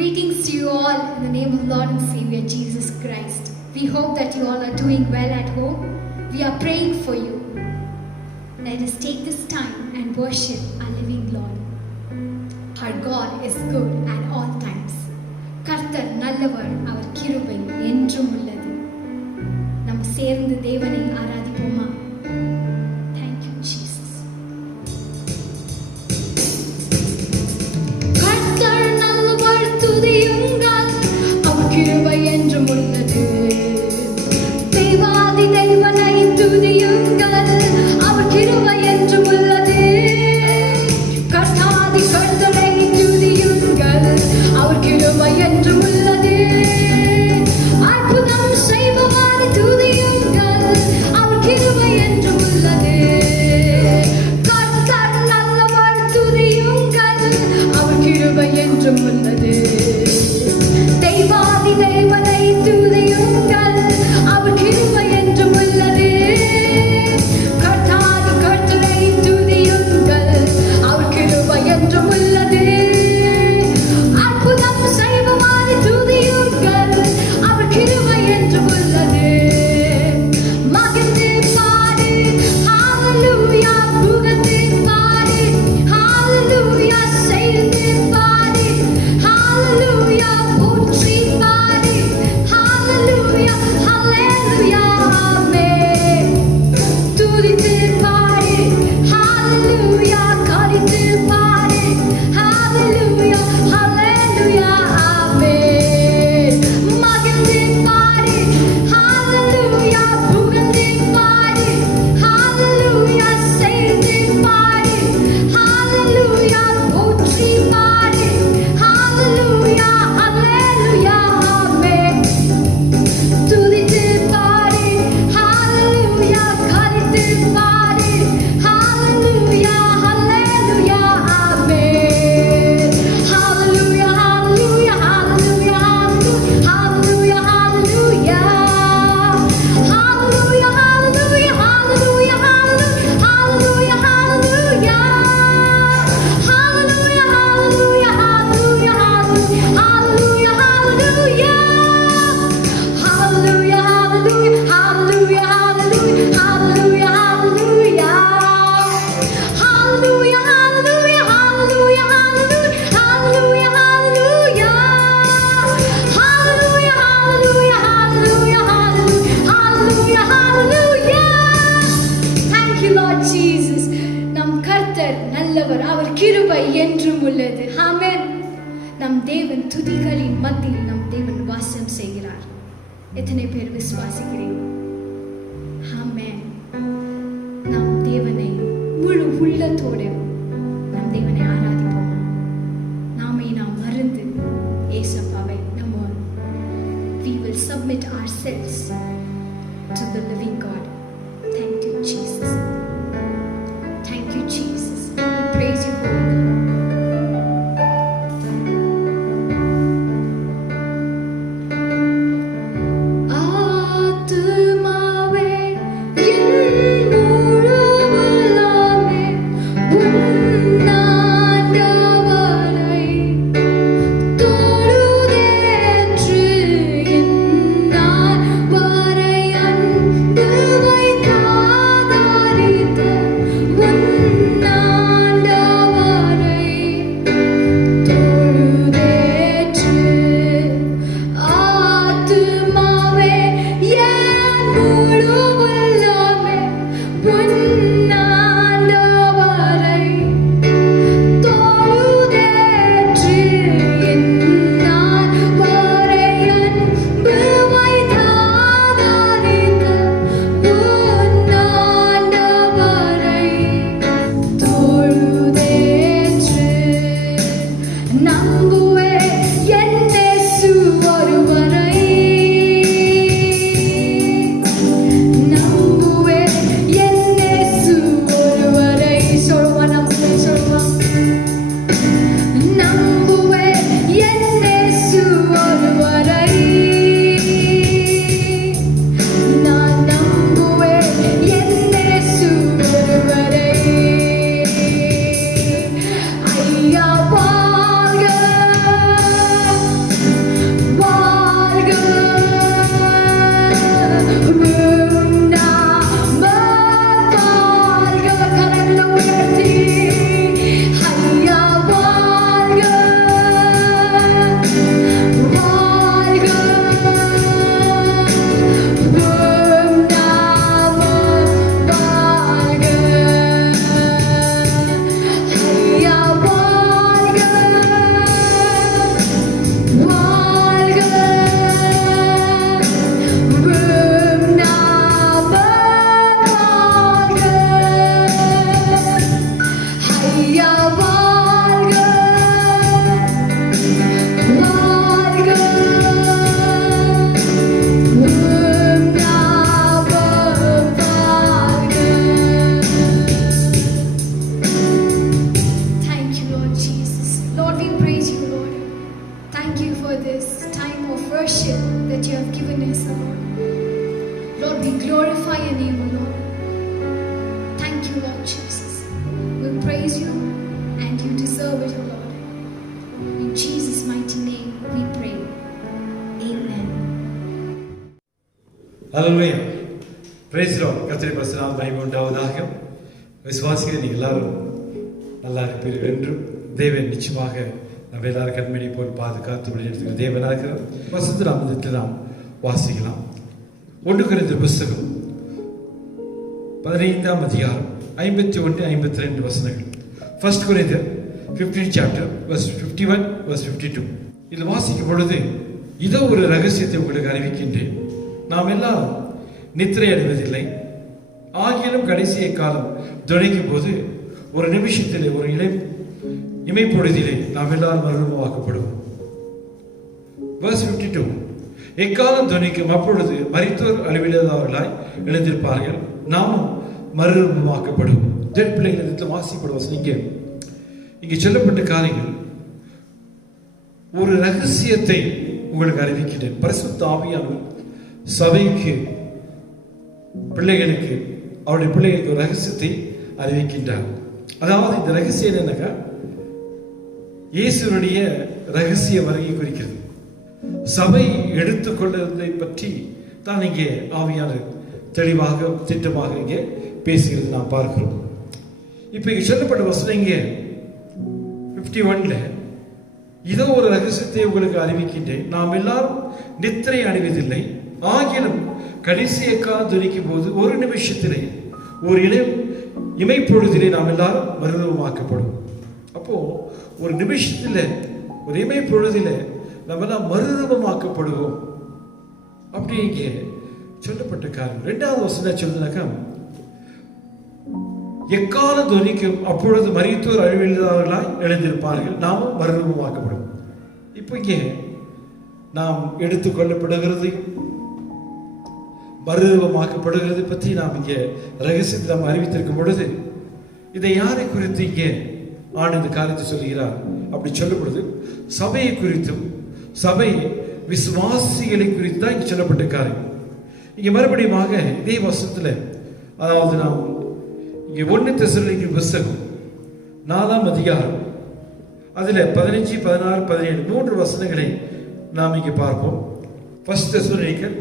Greetings to you all in the name of Lord and Savior Jesus Christ. We hope that you all are doing well at home. We are praying for you. Let us take this time and worship our living Lord. Our God is good at all times. கர்த்தர் நல்லவர், அவர் கிருபை என்றும் உள்ளது. நாம் சேர்ந்து தேவனை ஆராதிப்போமா? Thank you Jesus. கர்த்தர் நல்லவர், துதியுங்கள், அவர் கிருபை என்றும் உள்ளது. தேவாதி தேவனை துதியுங்கள், அவர் கிருபை என்றும் உள்ளது. கர்த்தாதி கர்த்தரை துதியுங்கள், அவர் கிருபை என்றும் உள்ளது. அற்புதம் செய்பவரை துதியுங்கள், அவர் கிருபை என்றும் உள்ளது. கர்த்தர் நல்லவர், துதியுங்கள், அவர் கிருபை என்றும் உள்ளது. தெய்வாதி தேவனை துதியுங்கள், அவர் கிருபை என்றும் உள்ளது. கர்த்தாதி கர்த்தரை துதியுங்கள், அவர் கிருபை என்றும் உள்ளது. அற்புதம் செய்பவரை துதியுங்கள், அவர் கிருபை என்றும் உள்ளது. மகிழ்ந்து பாடு, ஹalleluya, புகழ்ந்து பாடு, ஹalleluya, செய்து பாடு, ஹalleluya, போற்றி பாடு, ஹalleluya, ஹalleluya, ஆமென். துதித்து பாடு, ஹalleluya, கலித்து பாடு, ஹalleluya, ஹalleluya, ஆமென். மகிழ்ந்து பாடு, ஹalleluya, புகழ்ந்து பாடு, ஹalleluya, செய்து பாடு, ஹalleluya, போற்றி பாடு, ஹalleluya, ஹalleluya, ஆமென். துதித்து பாடு, ஹalleluya, கலித்து பாடு, ஹalleluya, ஹalleluya, ஆமென். ஹalleluya, ஹalleluya, ஹalleluya, ஹalleluya, ஹalleluya, ஹalleluya, ஹalleluya, ஹalleluya, ஹalleluya, ஹalleluya, ஹalleluya, ஹalleluya, ஹalleluya, ஹalleluya, ஹalleluya, ஹalleluya. Hallelujah, hallelujah, hallelujah, hallelujah, hallelujah, hallelujah. Hallelujah, hallelujah, hallelujah, hallelujah, hallelujah, hallelujah. Hallelujah, hallelujah, hallelujah, hallelujah, hallelujah. Thank you Lord Jesus. நம் கர்த்தர் நல்லவர், அவர் கிருபை என்றும் உள்ளது. ஆமென். நம் தேவன் துதிகளின் மத்தியில் நம் தேவன் வாசம் செய்கிறார். எத்தனை பேர் விசுவாசிக்கிறீங்க? ஆமென். நம் தேவனை முழு உள்ளத்தோடு நம் தேவனை ஆராதிப்போம். நாமே நாம் மறந்து ஏசப்பாவை நம்ம we will submit ourselves to the living God. Thank you Jesus. Thank you Jesus. We praise you Lord. ஆத்துமாவே என் முழு உள்ளமே உன் ஆண்டவரை தொழுதேற்று இந்நாள் வரை அன்பு வைக்காதாரே. praise you and you deserve it, O Lord. In Jesus' mighty name we pray. Amen. Hallelujah. Praise the Lord. கர்த்தருடைய பரிசுத்த நாமம் மகிமை உண்டாவதாக. விசுவாசிகள் நீங்கள் எல்லாரும் நல்லா இருப்பீர்கள் என்றும் தேவன் நிச்சயமாக நம்ம எல்லாரும் கண்மணி போல் பாதுகாத்து வழிநடத்துகிற தேவனாக பரிசுத்த நாமத்தில் நாம் வாசிக்கலாம். 1 கொரிந்தியர் புத்தகம் 15ஆம் அதிகாரம் 51-52 வசனங்கள். 1 Corinthians 15 chapter verse 51 verse 52. இதில் வாசிக்கும் பொழுது இதோ ஒரு ரகசியத்தை உங்களுக்கு அறிவிக்கின்றேன். நாம் எல்லாம் நித்திரை அடைவதில்லை, ஆகிலும் கடைசிய காலம் துணைக்கும் போது ஒரு நிமிஷத்திலே ஒரு இமைப்பொழுதிலே நாம் எல்லாரும் மறுரூபமாக்கப்படுவோம். verse 52. எக்காலம் துணிக்கும் அப்பொழுது மரித்தோர் அழிவில்லாதவர்களாய் எழுந்திருப்பார்கள், நாமும் மறுரூபமாக்கப்படுவோம். ஜெட் பிள்ளைகள் வாசிப்படுவோம். இங்கே சொல்லப்பட்ட காரியங்கள் ஒரு ரகசியத்தை உங்களுக்கு அறிவிக்கிறேன். பரிசுத்த ஆவியானவர் சபைக்கு பிள்ளைகளுக்கு அவருடைய பிள்ளைகளுக்கு ஒரு ரகசியத்தை அறிவிக்கின்றார். அதாவது இந்த ரகசியம் என்னக்கா, இயேசுடைய ரகசிய வருகை குறிக்கிறது. சபை எடுத்துக்கொள்வதை பற்றி தான் இங்கே ஆவியானவர் தெளிவாக திட்டமாக இங்கே பேசுகிறது நாம் பார்க்கிறோம். இப்ப இங்க சொல்லப்பட்ட வசனம் இங்கே 51ல இதோ ஒரு ரகசியத்தை உங்களுக்கு அறிவிக்கின்றேன், நாம் எல்லாரும் நித்திரை அடைவதில்லை, ஆகிலும் கடைசிய காலம் துணிக்கும் போது ஒரு நிமிஷத்திலே ஒரு இமைப்பொழுதிலே நாம் எல்லாரும் மறுரூபமாக்கப்படும். அப்போ ஒரு நிமிஷத்துல ஒரு இமைப்பொழுதில நம்ம எல்லாம் மறுரூபமாக்கப்படுவோம் அப்படி இங்கே சொல்லப்பட்ட காரியம். 2வது வசனம் சொல்லுனாக்கா, எக்காலம் துணிக்கும் அப்பொழுது மரித்தோர் அழிவில்லாதவர்களாய் எழுந்திருப்பார்கள், நாமும் மறுரூபமாக்கப்படும். இப்போ இங்கே நாம் எடுத்துக்கொள்ளப்படுகிறது மறுரூபமாக்கப்படுகிறது பற்றி நாம் இங்கே ரகசியத்தை நாம் அறிவித்திருக்கும் பொழுது இதை யாரை குறித்து இங்கே இந்த காரியத்தை சொல்லுகிறார் அப்படி சொல்லும் பொழுது சபையை குறித்தும் சபை விசுவாசிகளை குறித்து தான் இங்கே சொல்லப்பட்ட காரியம். இங்கே மறுபடியும் இதே வசனத்தில், அதாவது நாம் இங்கே 1 தெசலோனிக்கேயர் புத்தகம் 4ஆம் அதிகாரம் அதில் 15, 16, 17 3 வசனங்களை நாம் இங்கே பார்ப்போம். 1 தெசலோனிக்கேயர்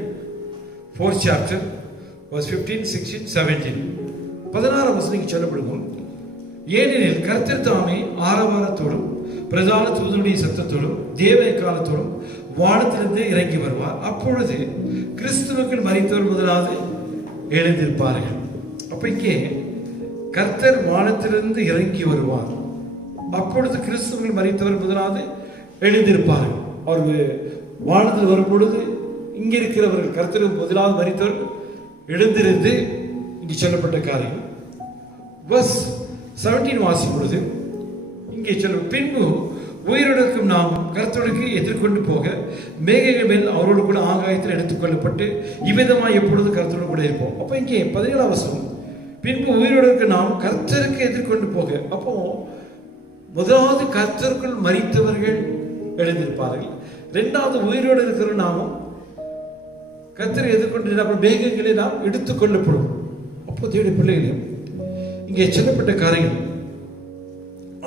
4th chapter verse 15, 16, 17. 16ஆம் வசனம் சொல்லப்படுவோம். ஏனெனில் கர்த்தர் தாமே ஆரவாரத்தோடும் பிரதான தூதனுடைய சத்தத்தோடும் தேவ காலத்தோடும் வானத்திலிருந்து இறங்கி வருவார், அப்பொழுது கிறிஸ்துவுக்குள் மரித்தோர் முதலாவது எழுந்திருப்பார்கள். அப்ப இங்கே கர்த்தர் வானத்திலிருந்து இறங்கி வருவார், அப்பொழுது கிறிஸ்துவுக்குள் மரித்தவர் முதலாவது எழுந்திருப்பார்கள். அவர் வானத்தில் வரும் பொழுது இங்க இருக்கிறவர்கள் கர்த்தருக்கு முதலாவது மரித்தவர் எழுந்திருந்து இங்கு சொல்லப்பட்ட காரியம். verse 17 வாசிக்கும் பொழுது இங்கே சொல்லும், பின்பு உயிரிழக்கும் நாம் கர்த்தருக்கு எதிர்கொண்டு போக மேகங்கள் மேல் அவரோடு கூட ஆகாயத்தில் எடுத்துக்கொள்ளப்பட்டு இவ்விதமாக எப்பொழுது கர்த்தரோடு கூட இருப்போம். அப்போ இங்கே 17ஆம் வசனம், பின்பு உயிரோடு நாம் கர்த்தருக்கு எதிர்கொண்டு போக. அப்போ முதலாவது கர்த்தருக்குள் மரித்தவர்கள் எழுந்திருப்பார்கள், 2வது உயிரோடு இருக்கிற நாமும் கர்த்தரை எதிர்கொண்டு மேகங்களை நாம் எடுத்துக்கொள்ளப்படும். அப்போ தேவனுடைய பிள்ளைகளையும் இங்கே சொல்லப்பட்ட காரியங்கள்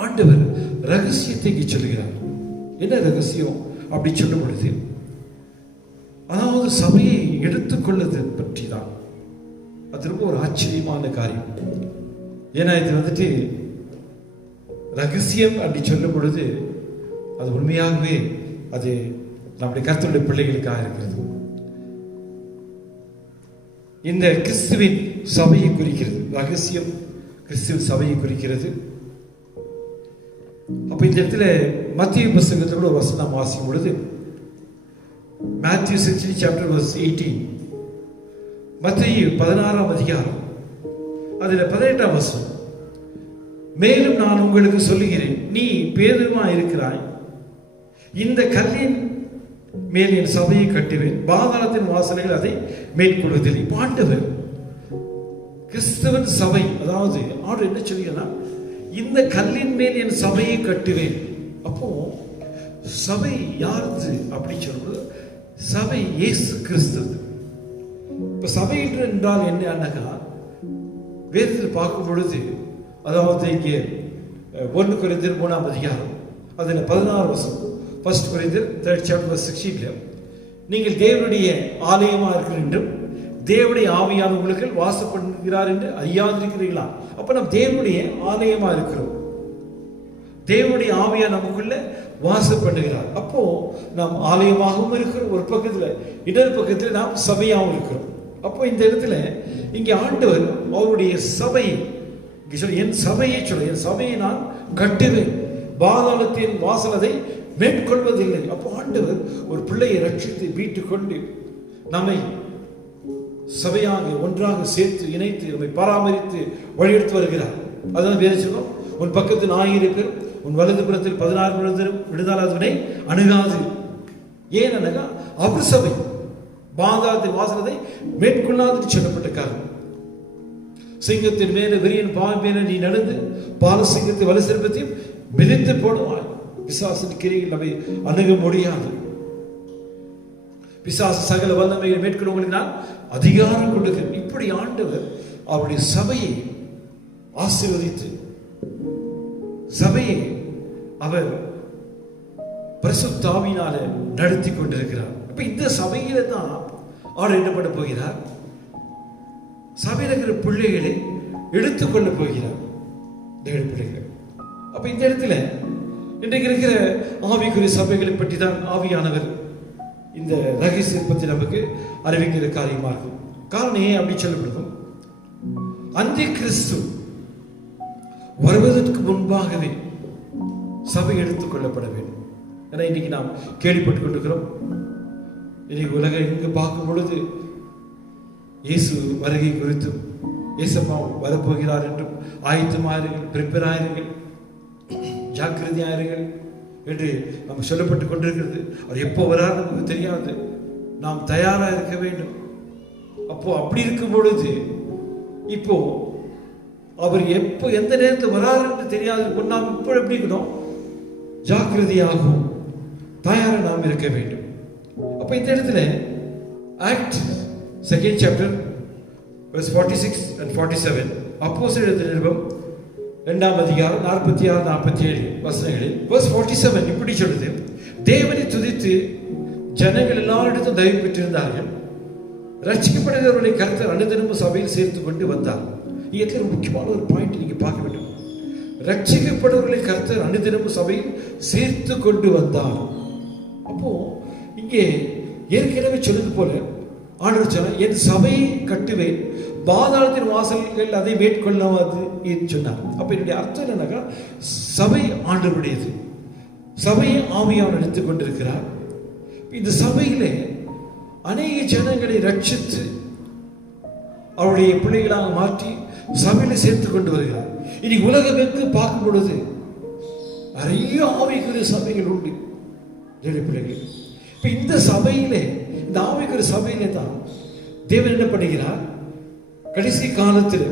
ஆண்டவர் ரகசியத்தை இங்கே சொல்லுகிறார். என்ன ரகசியம் அப்படி சொல்லும் பொழுது, அதாவது சபையை எடுத்துக்கொள்வது பற்றி தான். அது ரொம்ப ஒரு ஆச்சரியமான காரியம். ஏன்னா இது ரகசியம் அப்படி சொல்லும் பொழுது அது உண்மையாகவே அது நம்முடைய கர்த்தருடைய பிள்ளைகளுக்காக இருக்கிறது. இந்த கிறிஸ்துவின் சபையை குறிக்கிறது. ரகசியம் கிறிஸ்துவின் சபையை குறிக்கிறது. அப்ப இந்த இடத்துல மத்திய புத்தகத்தில் கூட ஒரு வசனம் வாசிக்கும் பொழுது Matthew 16 chapter verse 18, மத்தேயு 16ஆம் அதிகாரம் அதில் 18ஆம் வசனம், மேலும் நான் உங்களுக்கு சொல்லுகிறேன், நீ பேதுருவா இருக்கிறாய், இந்த கல்லின் மேல் என் சபையை கட்டுவேன், பாதாளத்தின் வாசல்கள் அதை மேற்கொள்வதில்லை. ஆண்டவர் கிறிஸ்தவன் சபை, அதாவது ஆண்டவர் என்ன சொல்லுகிறா, இந்த கல்லின் மேல் என் சபையை கட்டுவேன். அப்போ சபை யாருது அப்படி சொல்றது? சபை இயேசு கிறிஸ்து. இப்ப சபை என்றால் என்ன? வேதத்தில் பார்க்கும் பொழுது, அதாவது இங்கே 1 கொரிந்தியர் 3ஆம் அதிகாரம் அதில் 16 வசனம். 1 கொரிந்தியர் 3rd chapter verse 16 நீங்கள் தேவனுடைய ஆலயமாக இருக்கிற என்றும் தேவனுடைய ஆவியான உங்களுக்கு வாசப்படுகிறார் என்று அறியாதிருக்கிறீர்களா? அப்ப நாம் தேவனுடைய ஆலயமா இருக்கிறோம். தேவனுடைய ஆவியா நமக்குள்ள வாசப்படுகிறார். அப்போ நாம் ஆலயமாகவும் இருக்கிறோம் ஒரு பக்கத்துல, இன்னொரு பக்கத்துல நாம் சபையாகவும் இருக்கிறோம். அப்போ இந்த இடத்துல இங்க ஆண்டவர் அவருடைய சபையை என் சபையை சொல்ல, என் சபையை நான் கட்டுவேன், பாதாளத்தின் வாசல் அதை மேற்கொள்வதில்லை. அப்போ ஆண்டவர் ஒரு பிள்ளையை ரட்சித்து மீட்டு கொண்டு நம்மை சபையாக ஒன்றாக சேர்த்து இணைத்து நம்மை பராமரித்து வழியெடுத்து வருகிறார். அதான் வேறு சொல்லும், உன் பக்கத்தில் 1000 பேர் உன் வலது புறத்தில் 16 விழுந்தாலாதவனை அணுகாது. ஏன் அணுகா? அவர் சபை பாதாளத்தின் வாசலதை மேற்கொள்ளாது சொல்லப்பட்ட காரணம். சிங்கத்தின் மேல விரியன் பாவம் மேல நீ நடந்து பால சிங்கத்தை வலு சிற்பத்தையும் மிதித்து போடுவாய். பிசாசின் கிரியில் நம்மை அணுக முடியாது. பிசாசு சகல வல்லமையை மேற்கொள்வங்களுக்கு நான் அதிகாரம் கொடுக்கிறேன். இப்படி ஆண்டவர் அவருடைய சபையை ஆசீர்வதித்து சபையை அவர் பரிசுத்த ஆவியினால நடத்தி கொண்டிருக்கிறார். இப்ப இந்த சபையில தான் அவர் என்ன பண்ண போகிறார்? சபையில் இருக்கிற பிள்ளைகளை எடுத்துக்கொள்ள போகிறார். பிள்ளைகள். அப்ப இந்த இடத்துல இன்றைக்கு இருக்கிற ஆவிக்குரிய சபைகளை பற்றி தான் ஆவியானவர் இந்த ரகசியம் பற்றி நமக்கு அறிவிக்கிற காரியமா இருக்கும். காரணம் ஏன் அப்படி சொல்லப்படுக்கும்? அந்தி கிறிஸ்து வருவதற்கு முன்பாகவே சபை எடுத்துக் கொள்ளப்பட வேண்டும். ஏன்னா இன்னைக்கு நாம் கேள்விப்பட்டுக் கொண்டிருக்கிறோம். இன்னைக்கு உலகம் இங்கு பார்க்கும் பொழுது இயேசு வருகை குறித்தும் இயேசப்பா வரப்போகிறார் என்றும் ஆயத்தமாயிருங்கள், பிரிப்பேர் ஆயிருங்கள், ஜாக்கிரதையாயிருங்கள் என்று நம்ம சொல்லப்பட்டு கொண்டிருக்கிறது. அவர் எப்போ வராது நமக்கு தெரியாது, நாம் தயாரா இருக்க வேண்டும். அப்போ அப்படி இருக்கும் பொழுது இப்போ அவர் எப்போ எந்த நேரத்தில் வராது என்று தெரியாது. நாம் இப்போ எப்படி இருக்கணும்? ஜாக்கிரதையாகவும் தயாரா நாம் இருக்க வேண்டும். அப்ப இந்த இடத்துல act 2nd chapter verse 46 and 47 அப்போஸ்தலர் எழுதின நிருபம் 2ஆம் அதிகாரம் 46-47 வசனங்களில் verse 47 இப்படி சொல்லுது, தேவனை துதித்து ஜனங்கள் எல்லாரிடத்தும் தயவு பெற்றிருந்தார்கள், ரட்சிக்கப்படுகிறவர்களை கர்த்தர் அனுதினமும் சபையில் சேர்த்து கொண்டு வந்தார். இங்கே முக்கியமான ஒரு பாயிண்ட் நீங்க பார்க்க வேண்டும். ரட்சிக்கப்படுவர்களை கர்த்தர் அனுதினமும் சபையில் சேர்த்து கொண்டு வந்தார். அப்போ இங்கே ஏற்கனவே சொன்னது போல ஆண்டவர் சொன்னார், என் சபையை கட்டுவேன், பாதாளத்தின் வாசல்கள் அதை மேற்கொள்ளாது என்று சொன்னார். அப்ப என்னுடைய அர்த்தம் என்னன்னாக்கா, சபை ஆண்டவருடையது, சபையை ஆவியானவர் எடுத்துக் கொண்டிருக்கிறார். இந்த சபையிலே அநேக ஜனங்களை ரட்சித்து அவருடைய பிள்ளைகளாக மாற்றி சபையில சேர்த்து கொண்டு வருகிறார். இனி உலகம் எங்கு பார்க்கும் பொழுது நிறைய ஆவிக்குரிய சபைகள் உண்டு பிள்ளைகள். இப்ப இந்த சபையிலே, இந்த ஆவிக்குரிய சபையிலே தான் தேவன் என்ன பண்ணுகிறார்? கடைசி காலத்தில்,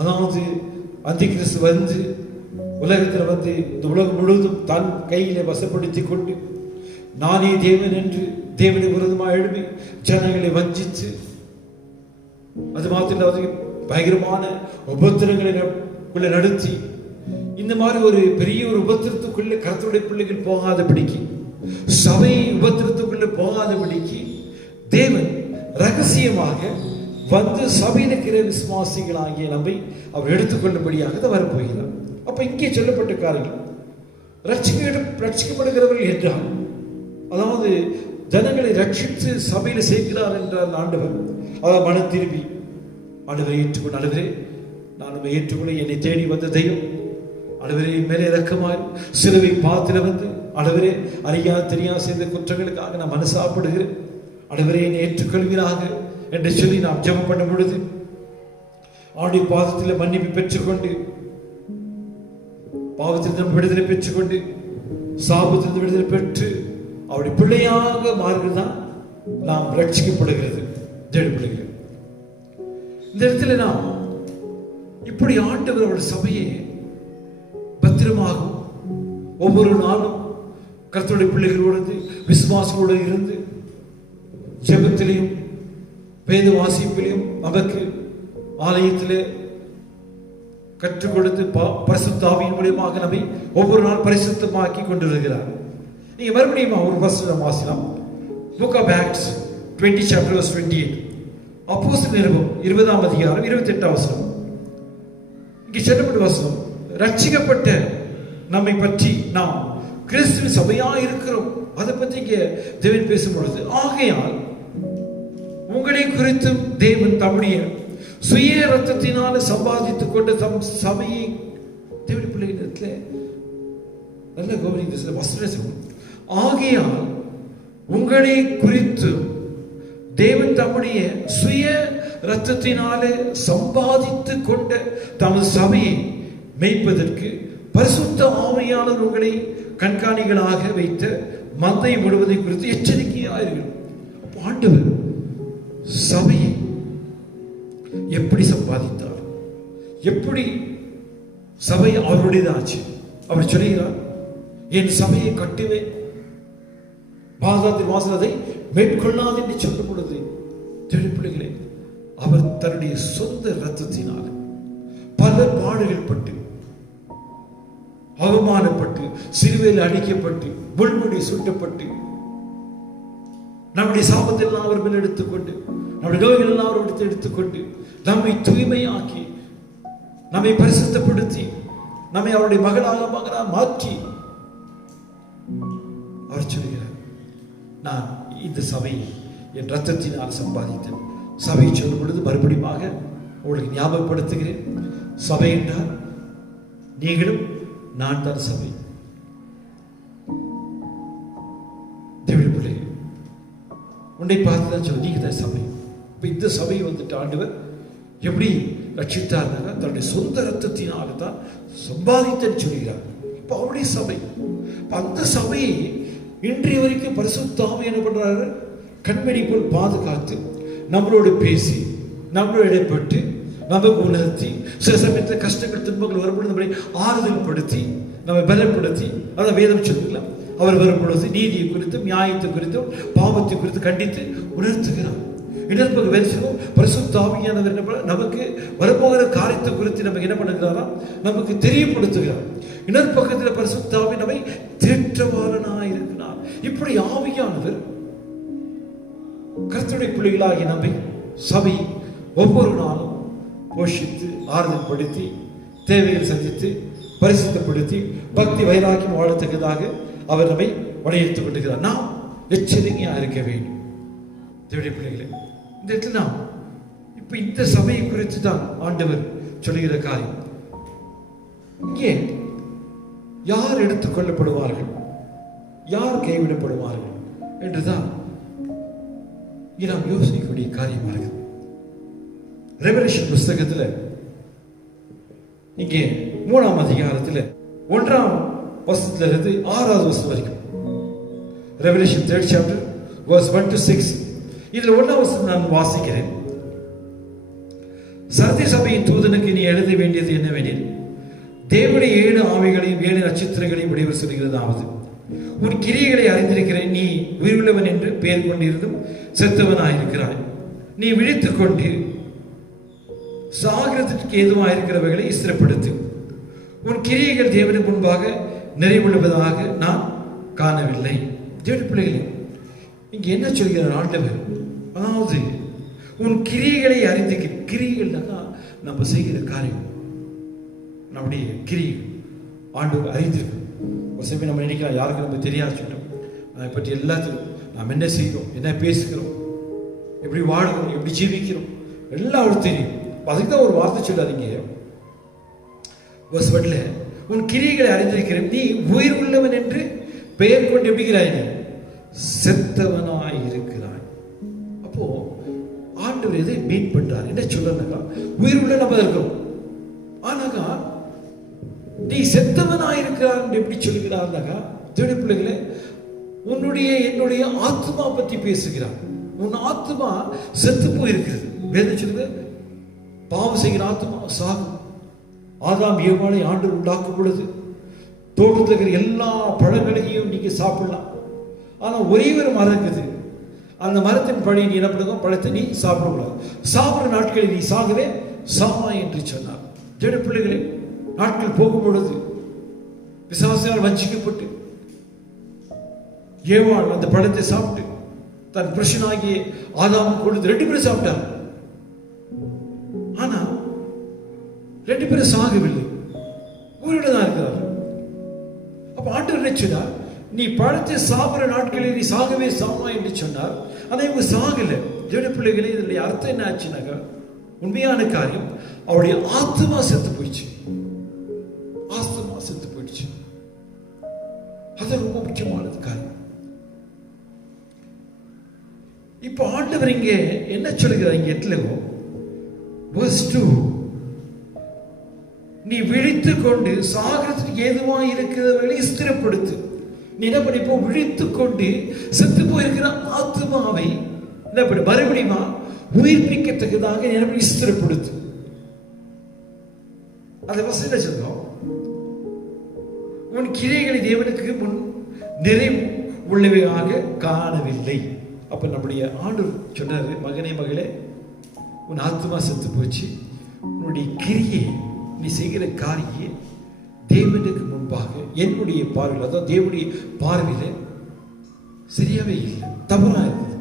அதாவது அந்தி கிறிஸ்து வந்து உலகத்தில் வந்து இந்த உலகம் முழுவதும் தன் கையிலே வசப்படுத்தி கொண்டு நானே தேவன் என்று தேவனை விரோதமாக எழுப்பி ஜனங்களை வஞ்சித்து, அது மாத்திரம் பயங்கரமான உபத்திரங்களை நடத்தி, இந்த மாதிரி ஒரு பெரிய ஒரு உபத்திரத்துக்குள்ள கர்த்தருடைய பிள்ளைகள் போகாதபடிக்கு, சபை உபத்திரத்துக்குள்ள போகாதபடிக்கு தேவன் ரகசியமாக வந்து சபையில் இருக்கிற விசுவாசிகளாகிய நம்மை அவர் எடுத்துக்கொள்ளும்படியாக வரப்போகிறார். அப்ப இங்கே சொல்லப்பட்ட காரியம், ரட்சிக்கப்படுகிறவர்கள் என்றால், அதாவது ஜனங்களை ரட்சித்து சபையில சேர்க்கிறார் என்றால் ஆண்டவர் அதாவது மனம் திரும்பி ஆண்டவரை ஏற்றுக்கொண்டு, ஆண்டவரே நான் உண்மை ஏற்றுக்கொள்ள என்னை தேடி வந்த தெய்வம், ஆண்டவரே மேலே இறக்கமாய் சிலுவை பாத்திர வந்து, ஆண்டவரே அறியா தெரியா செய்த குற்றங்களுக்காக நான் மனசாப்படுகிறேன், ஆண்டவரே என்னை ஏற்றுக்கொள்வீராக என்று சொல்லி நாம் ஜெபம் பண்ணும் பொழுது ஆண்டு பாதத்தில் மன்னிப்பு பெற்றுக்கொண்டு, பாவத்திலிருந்து விடுதலை பெற்றுக்கொண்டு, சாபத்திலிருந்து விடுதலை பெற்று அவருடைய பிள்ளையாக மாறுகிறதுதான் நாம் ரட்சிக்கப்படுகிறது. பிள்ளைகள் இந்த இடத்துல நாம் இப்படி ஆண்டவர் அவருடைய சபையை பத்திரமாகும் ஒவ்வொரு நாளும் கர்த்தருடைய பிள்ளைகளோடு விசுவாசத்தோடு இருந்து ஜெபத்திலையும் வேத வாசிப்பிலையும் நமக்கு ஆலயத்திலே கற்றுக் கொடுத்து பரிசுத்த ஆவியின் மூலமாக நம்மை ஒவ்வொரு நாள் பரிசுத்தமாக்கி கொண்டிருக்கிறார். நீங்க மறுபடியும் ஒரு வசனம் வாசிக்கலாம். Book of Acts 20 chapter verse 28. அப்போஸ்தலர் நிருபம் 20ஆம் அதிகாரம் 28ஆம் வசனம். இங்கே சொல்லப்பட்ட வசனம், ரட்சிக்கப்பட்ட நம்மை பற்றி நாம் கிறிஸ்துவின் சபையாக இருக்கிறோம். அதை பற்றி இங்கே தேவன் பேசும் பொழுது, ஆகையால் உங்களை குறித்தும் தேவன் தம்முடைய சுய ரத்தத்தினால சம்பாதித்துக் கொண்ட தம் சபையை தேவனுடைய பிள்ளைகளிடத்தில் நல்ல கவனிக்க வசனம், ஆகையால் உங்களை குறித்து தேவன் தம்முடைய சுய ரத்தத்தினாலே சம்பாதித்துக் கொண்ட தமது சபையை மேய்ப்பதற்கு பரிசுத்த ஆவியானவர் உங்களை கண்காணிகளாக வைத்த மந்தை முழுவதை குறித்து எச்சரிக்கையாயிருங்கள். ஆண்டவர் சபையை எப்படி சம்பாதித்தார், எப்படி சபை அவருடையதாச்சு. அவர் சொல்லுகிறார், என் சபையை கட்டுவேன், பாதாளத்தின் வாசலை மேற்கொள்ளாது என்று சொல்லும் பொழுது பிள்ளைகளே, அவர் தன்னுடைய சொந்த ரத்தத்தினால் பல பாடுகள் பட்டு, அவமானப்பட்டு, சிலுவையில் அடிக்கப்பட்டு, முள்முடி சுட்டப்பட்டு, நம்முடைய சாபத்தை எல்லாம் அவர் மேல் எடுத்துக்கொண்டு, நம்முடைய நோய்கள் எல்லாம் அவர் எடுத்துக்கொண்டு, நம்மை தூய்மையாக்கி, நம்மை பரிசுத்தப்படுத்தி, நம்மை அவருடைய மகனாக மாற்றி அவர் சொல்கிறார், நான் இந்த சபையை என் ரத்தத்தினால் சம்பாதித்தேன். சபை சொல்லும் பொழுது மறுபடியும் உங்களுக்கு ஞாபகப்படுத்துகிறேன், சபை என்றால் நீங்களும் நான் தான் சபை. தேவனுடைய உன்னை பார்த்து தான் சொல்ல, நீங்க தான் சபை. இப்ப இந்த சபையை வந்துட்டு ஆண்டவர் எப்படி ரட்சித்தார்னாங்க, தன்னுடைய சொந்த ரத்தத்தினால தான் சம்பாதித்தன்னு சொல்கிறார். இப்ப அவருடைய சபை, அந்த சபையை இன்றைய வரைக்கும் பரிசுத்த ஆவி என்ன பண்றாரு, கண்மணி போல் பாதுகாத்து, நம்மளோடு பேசி, நம்மளோட இடைப்பட்டு, நமக்கு உணர்த்தி, சில சமயத்தில் கஷ்டங்கள் துன்பங்கள் வரும்பொழுது நம்மளை ஆறுதல் படுத்தி, நம்ம பலப்படுத்தி, அதை வேதம் சொல்லிக்கலாம். அவர் வரும்பொழுது நீதியை குறித்தும் நியாயத்தை குறித்தும் பாவத்தை குறித்து கண்டித்து உணர்த்துகிறார். இடர்பகு வேலையும் பரிசுத்த ஆவியானவர் நமக்கு வரப்போகிற காரியத்தை குறித்து நமக்கு என்ன பண்ணுகிறாரா, நமக்கு தெரியப்படுத்துகிறார். இன்னொரு பக்கத்தில் பரிசுத்த ஆவி நம்மை தேற்றவாளனாய் இருக்கிறார். இப்படி ஆவியானவர் கர்த்தருடைய பிள்ளைகளாகி நம்மை சபை ஒவ்வொரு நாளும் போஷித்து, ஆறுதல் படுத்தி, தேவையை சந்தித்து, பரிசுத்தப்படுத்தி, பக்தி வைராக்கியம் வாழத்தக்கதாக அவர் நம்மை வழியெடுத்துக் கொண்டிருக்கிறார். நாம் எச்சரிக்கையாக இருக்க வேண்டும். தேவனுடைய பிள்ளைகளே, இந்த இடத்துல நாம் இப்ப இந்த சபையை குறித்து தான் ஆண்டவர் சொல்லுகிற காரியம். இங்கே யார் எடுத்துக் கொள்ளப்படுவார்கள், யார் கைவிடப்படுவார்கள் என்றுதான் இங்கே நாம் யோசிக்கக்கூடிய காரியமாக இருக்கு. ரெவலேஷன் புஸ்தகத்தில் இங்கே 3ஆம் அதிகாரத்தில் 1ஆம் வசனத்திலிருந்து 6ஆவது வசனம் வரைக்கும், revelation 3rd chapter verse 1 to 6, இதில் 1ஆம் வசனம் நான் வாசிக்கிறேன். சர்தை சபையின் தூதனுக்கு நீ எழுத வேண்டியது என்னவெனில், தேவனுடைய 7 ஆவிகளையும் 7 நட்சத்திரங்களையும் உடையவர் சொல்கிறதாவது, உன் கிரியைகளை அறிந்திருக்கிறேன். நீ உயிருள்ளவன் என்று பெயர் கொண்டிருந்தும் செத்தவனாயிருக்கிறாய். நீ விழித்துக் கொண்டு சாகிறதுக்கு ஏதுவாக இருக்கிறவர்களை ஸ்திரப்படுத்து. உன் கிரியைகள் தேவனுக்கு முன்பாக நிறைவுள்ளதாக நான் காணவில்லை. தேவனுடைய பிள்ளைகளே, இங்க என்ன சொல்கிறார் ஆண்டவர், அதாவது உன் கிரியைகளை அறிந்து, கிரியைகள் நம்ம செய்கிற காரியம், நம்முடைய கிரியைகள் ஆண்டவர் அறிந்திருக்கு. ஒரு சமயம் நம்ம நினைக்கலாம், யாருக்கு நம்ம தெரியாது சொல்லிட்டோம், அதை பற்றி எல்லாத்துக்கும் நாம் என்ன செய்கிறோம், என்ன பேசுகிறோம், எப்படி வாழுகிறோம், எப்படி ஜீவிக்கிறோம், எல்லாரும் தெரியும். அதுக்கு தான் ஒரு வார்த்தை சொல்லாதீங்க, உன் கிரியைகளை அறிந்திருக்கிறேன், நீ உயிர் உள்ளவன் என்று பெயர் கொண்டு எப்படிகிறாய், செத்தவனாய் இருக்கிறாய். அப்போ ஆண்டவர் எதை மீன் பண்றார், என்ன சொல்றாங்க, உயிர் உள்ள நம்ம இருக்கிறோம், ஆனாக்கா நீ செத்தவனாய் இருக்கிறார் என்று எப்படி சொல்லுகிறார்னாக்கா, தேவனுடைய பிள்ளைகளே, உன்னுடைய என்னுடைய ஆத்மா பற்றி பேசுகிறார். உன் ஆத்மா செத்து போயிருக்கிறது. வேதம் சொல்லுது, பாவம் செய்கிற ஆத்மா சாகும். ஆதாம் ஏவாளை ஆண்டவர் உண்டாக்கும் பொழுது தோட்டத்தில் இருக்கிற எல்லா பழங்களையும் நீங்க சாப்பிடலாம், ஆனா ஒரே ஒரு மரம் இருக்குது, அந்த மரத்தின் பழி நீ என்ன பண்ணுங்க, பழத்தை நீ சாப்பிடக்கூடாது, சாப்பிடுற நாட்களில் நீ சாகவே சாமா என்று சொன்னார். தேவ பிள்ளைகளே, நாட்கள் போகும் பொழுது பிசாசினால் வஞ்சிக்கப்பட்டு ஏவாள் அந்த பழத்தை சாப்பிட்டு தன் புருஷனாகிய ஆதாம் கொடுத்து 2 பேரும் சாப்பிட்டார். ஆனா 2 பேரும் சாகவில்லை, உயிரோட தான் இருக்கிறார். அப்ப ஆண்டவர் நினைச்சார், நீ பழத்தை சாப்பிடுற நாட்களில் நீ சாகவே சாமா என்று சொன்னார். ஆனா இவங்க சாகல. தேவ பிள்ளைகளே, இதனுடைய அர்த்தம் என்ன ஆச்சுனாக்கா, உண்மையான காரியம், அவருடைய ஆத்மா செத்து போயிடுச்சு. ஆத்மா செத்து போயிடுச்சு. அது ரொம்ப முக்கியமானது காரியம். இப்ப ஆண்டவர் இங்க என்ன சொல்லுகிறார்? இங்க 8 நீ விழித்துக் கொண்டு சாகரத்துக்கு ஏதுவா இருக்கிறவர்களை ஸ்திரப்படுத்து. நீ என்ன பண்ணிப்போ, விழித்துக் கொண்டு செத்து போயிருக்கிற ஆத்மாவை என்ன பண்ணி மறுபடியுமா உயிர்ப்பிக்கத்தக்கதாக என்ன ஸ்திரப்படுத்து. அதை வசதி சொல்றோம், உன் கிரைகளை தேவனுக்கு முன் நிறைவு உள்ளவையாக காணவில்லை. அப்ப நம்முடைய ஆண்டவர் சொன்னாரு, மகனே மகளே, உன் ஆத்மா செத்து போச்சு, உன்னுடைய கிரியை நீ செய்கிற காரியை தேவனுக்கு முன்பாக என்னுடைய பார்வையில், அதாவது தேவனுடைய பார்வையில் சரியாவே இல்லை, தவறா இருக்குது.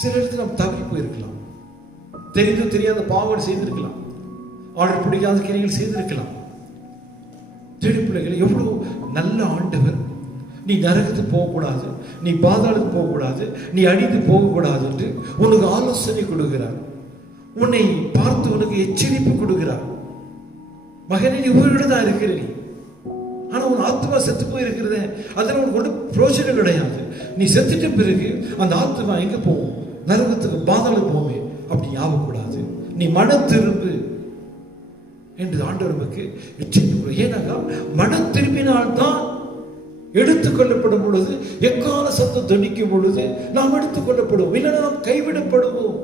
சில இடத்துல நாம் தவறி போயிருக்கலாம், தெரிந்து தெரியாத பாவம் செய்திருக்கலாம், ஆர்டர் பிடிக்காத கிரிகள் செய்திருக்கலாம். தேவ பிள்ளைகளை, எவ்வளவு நல்ல ஆண்டவர், நீ நரகத்துக்கு போகக்கூடாது, நீ பாதாளத்துக்கு போகக்கூடாது, நீ அடித்து போகக்கூடாது என்று உனக்கு ஆலோசனை கொடுக்கிறார். உன்னை பார்த்து உனக்கு எச்சரிப்பு கொடுக்கிறார். மகனே, நீ உயிரோட தான் இருக்கிற, நீ ஆனா உன் ஆத்மா செத்து போயிருக்கிறத, அதில் உனக்கு ஒன்றும் பிரோஜனம் கிடையாது. நீ செத்துட்ட பிறகு அந்த ஆத்மா எங்க போகும்? நரகத்துக்கு, பாதாளத்துக்கு போவே. அப்படி ஆகக்கூடாது, நீ மனம் திரும்பு என்று ஆண்டவர் நமக்கு எச்சரிப்பு. ஏன்னாக்கா மனம் திரும்பினால்தான் எடுத்துக்கொள்ளப்படும் பொழுது, எக்கால சத்தம் துணிக்கும் பொழுது நாம் எடுத்துக்கொள்ளப்படுவோம். இல்லைன்னா நாம் கைவிடப்படுவோம்.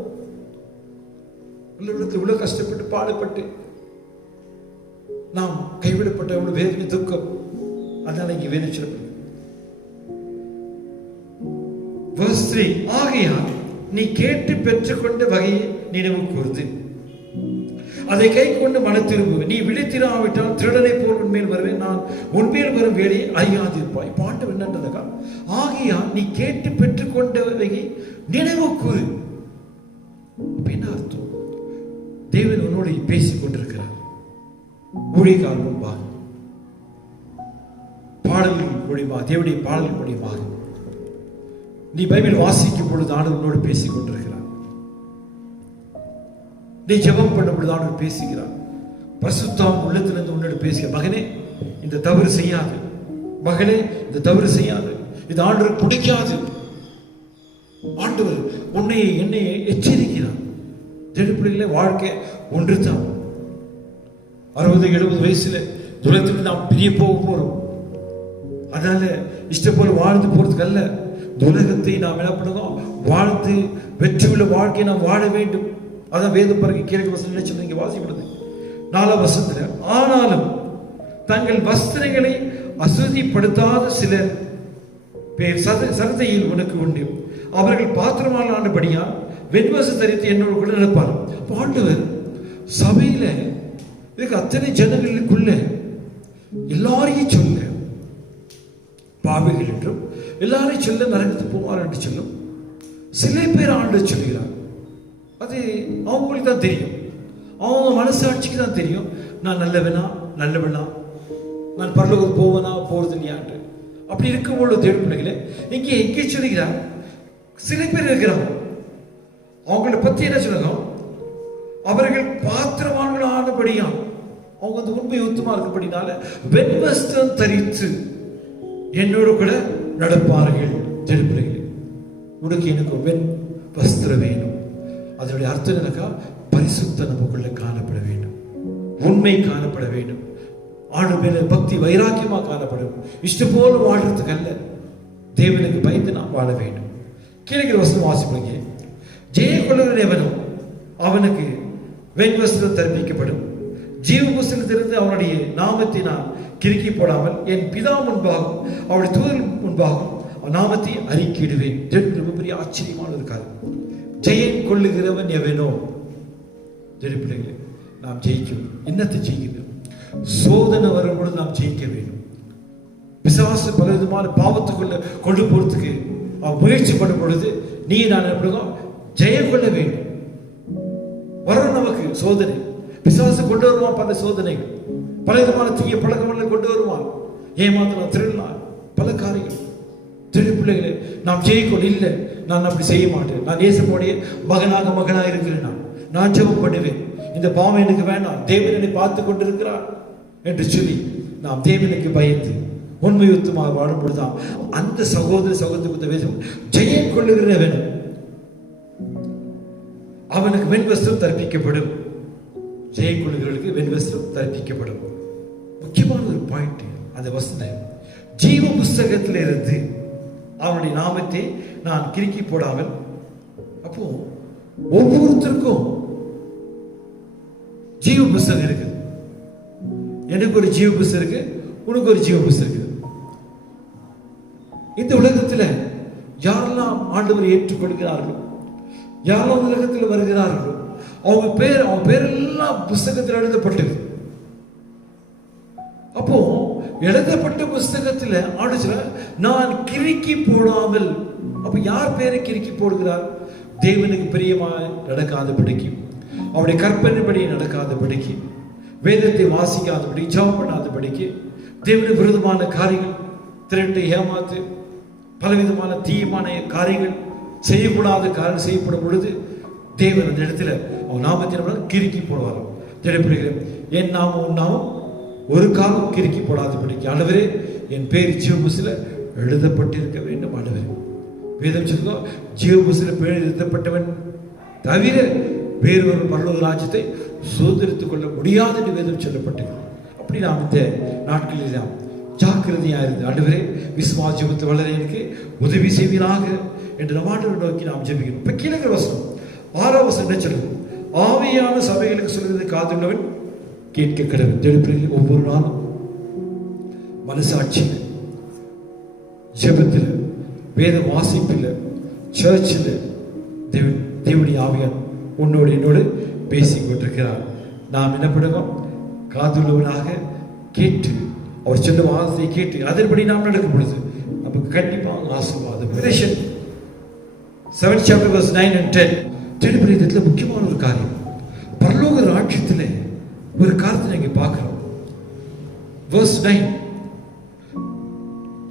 இவ்வளவு கஷ்டப்பட்டு பாடுபட்டு நாம் கைவிடப்பட்ட எவ்வளவு வேதனை, துக்கம். அதனால இங்க வேதனை சொல்லப்படுது. Verse 3, ஆகையால் நீ கேட்டு பெற்றுக்கொண்ட வகையை நினைவு கூர்ந்து அதை கை கொண்டு மன திரும்பு. நீ விழித்திராவிட்டால் திருடனை போல் உன்மேல் வருவேன், நான் உன்மேல் வரும் வேலையை அறியாதிருப்பாய். பாட்டு என்னன்றதுக்கா, ஆகையால் நீ கேட்டு பெற்றுக்கொண்டவை நினைவு கூறு. என்ன அர்த்தம்? தேவன் உன்னோடு பேசிக் கொண்டிருக்கிறார். ஊழியக்கார முன்பாக, பாடல்கள் மூலியமாக, தேவனுடைய பாடல்கள் மூலியமாக நீ பைபிள் வாசிக்கும் பொழுது ஆண்டவர் உன்னோடு பேசிக் கொண்டிருக்கிறார். நீ ஜெபம் பண்ணும் பொழுது ஆண்டவர் பேசுகிறார். பரிசுத்தம் உள்ளத்திலிருந்து உன்னோடு பேசுகிறார். மகனே, இந்த தவறு செய்யாது, மகளே, இந்த தவறு செய்யாது, இது ஆண்டவருக்கு பிடிக்காது. ஆண்டவர் உன்னை என்னை எச்சரிக்கிறார். ஜெடுப்பிள்ளைகளே, வாழ்க்கை ஒன்று தான். 60-70 வயசுல துலத்துக்கு நாம் பிரிய போக போறோம். அதனால இஷ்டம் போல வாழ்ந்து போறதுக்கு அல்ல, உலகத்தை நாம் என்ன பண்ணுவோம், வாழ்ந்து வெற்றி உள்ள வாழ்க்கையை நாம் வாழ வேண்டும். அதான் வேத பிறகு கீழே வசனம் நினைச்சு இங்க வாசிப்படுது 4ஆம் வசனத்துல, ஆனாலும் தங்கள் வஸ்திரங்களை அசுதிப்படுத்தாத சிலர் பேர் சரதையில் உனக்கு உண்டு. அவர்கள் பாத்திரமான ஆண்டபடியா வெண்வசம் தரித்து என்னோட கூட நடப்பார். ஆண்டவர் சபையில இதுக்கு அத்தனை ஜனங்களுக்குள்ள எல்லாரையும் சொல்ல பாவிகள் என்றும் எல்லாரையும் சொல்ல நரகத்து போவார் என்று சொல்லும். சில பேர் ஆண்டு சொல்கிறார். அது அவங்களுக்கு தான் தெரியும், அவங்க மனசாட்சிக்கு தான் தெரியும். நான் நல்லவனா நல்லவனா, நான் பரலோகம் போவனா போறது இல்லையான்று. அப்படி இருக்கும்போது தேவ பிள்ளைகளே, இங்கே எங்கே சொல்லுகிறார், சில பேர் இருக்கிறாங்க. அவங்கள பத்தி என்ன சொல்லணும், அவர்கள் பாத்திரவான்கள் ஆனபடியா, அவங்க அந்த உண்மை ஒத்துமா இருக்கப்படினால வெண்வஸ்திரம் தரித்து என்னோடு கூட நடப்பார்கள். தேவ பிள்ளைகளே, உனக்கு எனக்கு வெண் வஸ்திரம் வேணும். அதனுடைய அர்த்தம் என்னக்கா, பரிசுத்த நமக்குள்ள காணப்பட வேண்டும், உண்மை காணப்பட வேண்டும், ஆண்டு மேல பக்தி வைராக்கியமா காணப்படும். இஷ்டம் போல வாழ்றதுக்கு அல்ல, தேவனுக்கு பயந்து நாம் வாழ வேண்டும். கீழே வசனம் வாசிப்பீங்க, ஜெய கொள்ளுகிறவனும் அவனுக்கு வெண்வஸ்திரம் தரிப்பிக்கப்படும். ஜீவ புஸ்தகத்திலிருந்து அவனுடைய நாமத்தை நான் கிறுக்கி போடாமல் என் பிதா முன்பாகும் அவருடைய தூதர் முன்பாகும் நாமத்தை அறிக்கையிடுவேன். ரொம்ப பெரிய ஆச்சரியமான ஒரு காரியம். ஜெயம் கொள்ளுகிறவன் எவனோ, பிள்ளைகளே, நாம் ஜெயிக்க வேண்டும். என்னத்தை ஜெயிக்கிறது? சோதனை வரும்பொழுது நாம் ஜெயிக்க வேண்டும். பிசாசு பலவிதமான பாவத்துக்குள்ள கொண்டு போறதுக்கு முயற்சி பண்ணும் பொழுது நீ நான் எப்படி ஜெயம் கொள்ள வேண்டும். வரும் நமக்கு சோதனை, பிசாசு கொண்டு வருவான் பல சோதனைகள், பல விதமான தீய பழக்கங்களை கொண்டு வருவான். ஏமாத்தலாம், திருடலாம், பல காரியங்கள். திரு பிள்ளைகளே, நாம் ஜெயிக்கணும். இல்லை, நான் அப்படி செய்ய மாட்டேன், நான் நேசமுடைய மகனாக இருக்கிறேன், நான் ஜெபம் பண்ணுவேன், இந்த பாவம் எனக்கு வேண்டாம், தேவன் என்னை பார்த்து கொண்டிருக்கிறார் என்று சொல்லி நாம் தேவனுக்கு பயந்து உண்மையுத்தமாக வாழும் பொழுதுதான் அந்த சகோதர வேதம் ஜெயம் கொள்ளுகிறவன் அவனுக்கு வெண்வஸ்திரம் தர்ப்பிக்கப்படும். ஜெயம் கொள்ளுகிறவர்களுக்கு வெண்வஸ்திரம் தர்ப்பிக்கப்படும். முக்கியமான ஒரு பாயிண்ட் அந்த வசனம். ஜீவ புஸ்தகத்தில் இருந்து அவனுடைய நாமத்தை நான் கிறுக்கி போடாமல், அப்போ ஒவ்வொருத்தருக்கும் ஜீவ புஸ்தகம் இருக்கு. எனக்கு ஒரு ஜீவ புஸ்தகம் இருக்கு, உனக்கு ஒரு ஜீவ புஸ்தகம் இருக்கு. இந்த உலகத்தில் யாரெல்லாம் ஆண்டவரை ஏற்றுக்கொள்கிறார்கள், யாரெல்லாம் உலகத்தில் வருகிறார்களோ அவங்க பேரெல்லாம் புஸ்தகத்தில் எழுதப்பட்டது. அப்போ எழுதப்பட்ட புஸ்தகத்தில் ஆண்டுச்சுல நான் கிறுக்கி போடாமல். அப்ப யார் பேரை கிறுக்கி போடுகிறார்? தேவனுக்கு பிரியமாக நடக்காதபடிக்கு, அவருடைய கற்பனைப்படி நடக்காதபடிக்கு, வேதத்தை வாசிக்காதபடி, ஜெபம் பண்ணாதபடிக்கு, தேவனுக்கு விரோதமான காரியங்கள், திருட்டு, ஏமாத்து, பலவிதமான தீயமான காரியங்கள் செய்யக்கூடாத காரியம் செய்யப்படும் பொழுது தேவன் அந்த இடத்துல அவன் நாமத்தின் கிறுக்கி போடுவாராம். திடப்படுகிறேன், என் நாமம் உன் நாமம் ஒரு காலம் கிறுக்கி போடாதபடிக்கு ஆண்டவரே என் பேர் ஜீவ புஸ்தகத்தில் எழுதப்பட்டிருக்க வேண்டும். ஆண்டவரே வேதம் சொல்லுங்க, ஜீவ புஸ்தகத்தில் பேர் எழுதப்பட்டவன் தவிர வேறு ஒரு பரலோக ராஜ்யத்தை சுதந்திரித்துக் கொள்ள முடியாது என்று வேதம் சொல்லப்பட்டது. அப்படி நாம் இந்த நாட்களில் நாம் ஜாக்கிரதையா இருந்து ஆண்டவரே விசுவாச ஜீவத்தை வளர எனக்கு உதவி செய்வீராக என்று நம்ம ஆண்டவரை நோக்கி நாம் ஜெபிக்கணும். இப்ப கீழே வசனம் 6ஆம் வசனம் என்ன சொல்லுது? ஆவியான சபைகளுக்கு சொல்கிறது காதுள்ளவன் கேட்க கடவுள். ஜெபிப்பில் ஒவ்வொரு நாளும் மனசாட்சியில், ஜெபத்தில், வேத வாசிப்பில், சர்ச்சில் தேவனுடைய ஆவியான் உன்னோடு என்னோடு பேசிக் கொண்டிருக்கிறார். நாம் என்ன பண்ணுவோம்? காதுள்ளவனாக கேட்டு அவர் சொன்ன வார்த்தையை கேட்டு அதன்படி நாம் நடக்கும் பொழுது நமக்கு கண்டிப்பாக ஆசீர்வாதம். 7th chapter verse 9 and 10. திருப்பதியத்தில் முக்கியமான ஒரு காரியம், பரலோக ராஜ்யத்தில் ஒரு காரியத்தை இங்கே பார்க்கிறோம். verse 9,